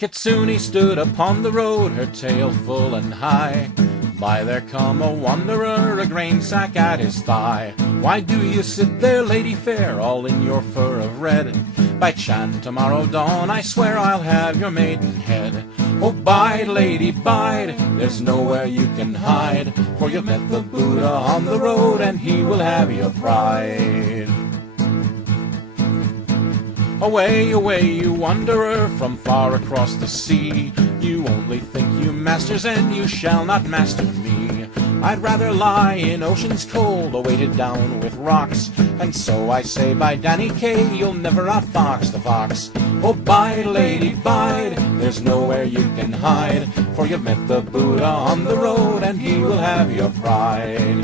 Kitsune stood upon the road, her tail full and high. By there come a wanderer, a grain sack at his thigh. Why do you sit there, lady fair, all in your fur of red? By chant tomorrow dawn, I swear I'll have your maidenhead. Oh, bide, lady, bide, there's nowhere you can hide, for you've met the Buddha on the road, and he will have your pride. Away, away, you wanderer, from far across the sea. You only think you master Zen, you shall not master me. I'd rather lie in ocean's cold, weighted down with rocks. And so I say by Danny Kaye, you'll never outfox the fox. Oh, bide, lady, bide, there's nowhere you can hide, for you've met the Buddha on the road, and he will have your pride.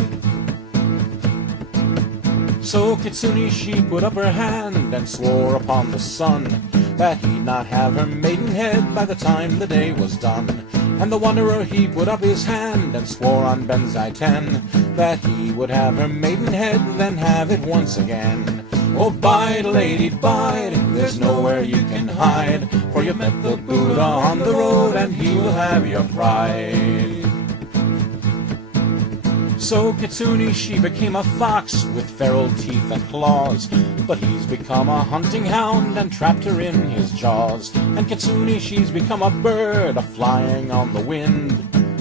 So Kitsune, she put up her hand and swore upon the sun that he'd not have her maidenhead by the time the day was done. And the wanderer, he put up his hand and swore on Benzai 10 that he would have her maidenhead, then have it once again. Oh, bide, lady, bide, there's nowhere you can hide, for you've met the Buddha on the road, and he will have your pride. So Kitsune, she became a fox with feral teeth and claws, but he's become a hunting hound and trapped her in his jaws. And Kitsune, she's become a bird, a-flying on the wind,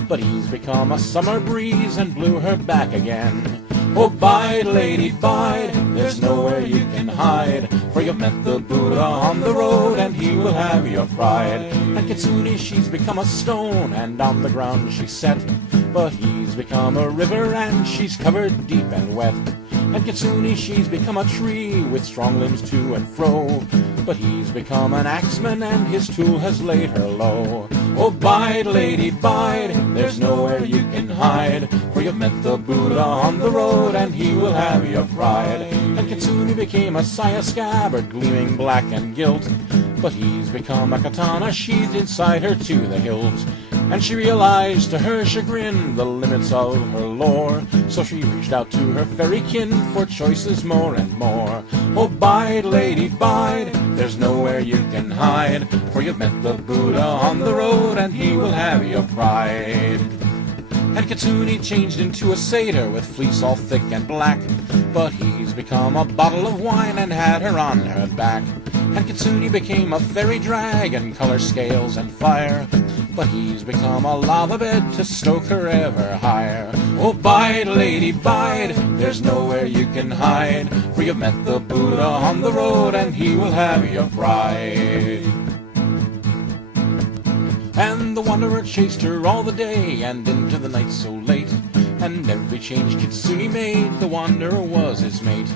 but he's become a summer breeze and blew her back again. Oh, bide, lady, bide, there's nowhere you can hide, for you've met the Buddha on the road, and he will have your pride. And Kitsune, she's become a stone, and on the ground she set, but he's become a river, and she's covered deep and wet. And Kitsune, she's become a tree, with strong limbs to and fro, but he's become an axeman, and his tool has laid her low. Oh, bide, lady, bide, there's nowhere you can hide, for you've met the Buddha on the road, and he will have your pride. And Kitsune became a saya scabbard, gleaming black and gilt, but he's become a katana sheathed inside her to the hilt. And she realized to her chagrin the limits of her lore, so she reached out to her fairy kin for choices more and more. Oh, bide, lady, bide, there's nowhere you can hide, for you've met the Buddha on the road, and he will have your pride. And Kitsune changed into a satyr with fleece all thick and black, but he's become a bottle of wine and had her on her back. And Kitsune became a fairy dragon, color, scales, and fire, but he's become a lava bed to stoke her ever higher. Oh, bide, lady, bide, there's nowhere you can hide, for you've met the Buddha on the road, and he will have your pride. And the wanderer chased her all the day, and into the night so late, and every change Kitsune made, the wanderer was his mate.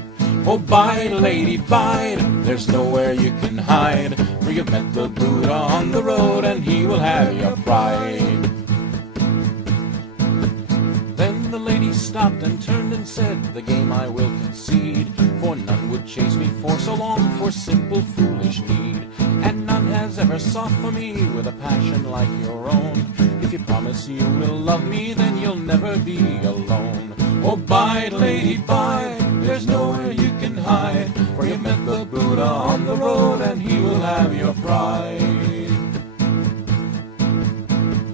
Oh, bide, lady, bide, there's nowhere you can hide, for you've met the Buddha on the road, and he will have your pride. Then the lady stopped and turned and said, the game I will concede, for none would chase me for so long for simple foolish need, and none has ever sought for me with a passion like your own. If you promise you will love me, then you'll never be alone. Oh, bide, lady, bide, there's nowhere you can hide, for you've met the Buddha on the road, and he will have your pride.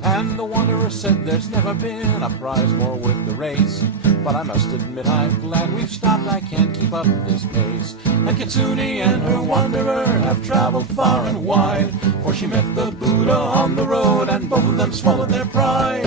And the wanderer said there's never been a prize more worth the race, but I must admit I'm glad we've stopped, I can't keep up this pace. And Kitsune and her wanderer have traveled far and wide, for she met the Buddha on the road, and both of them swallowed their pride.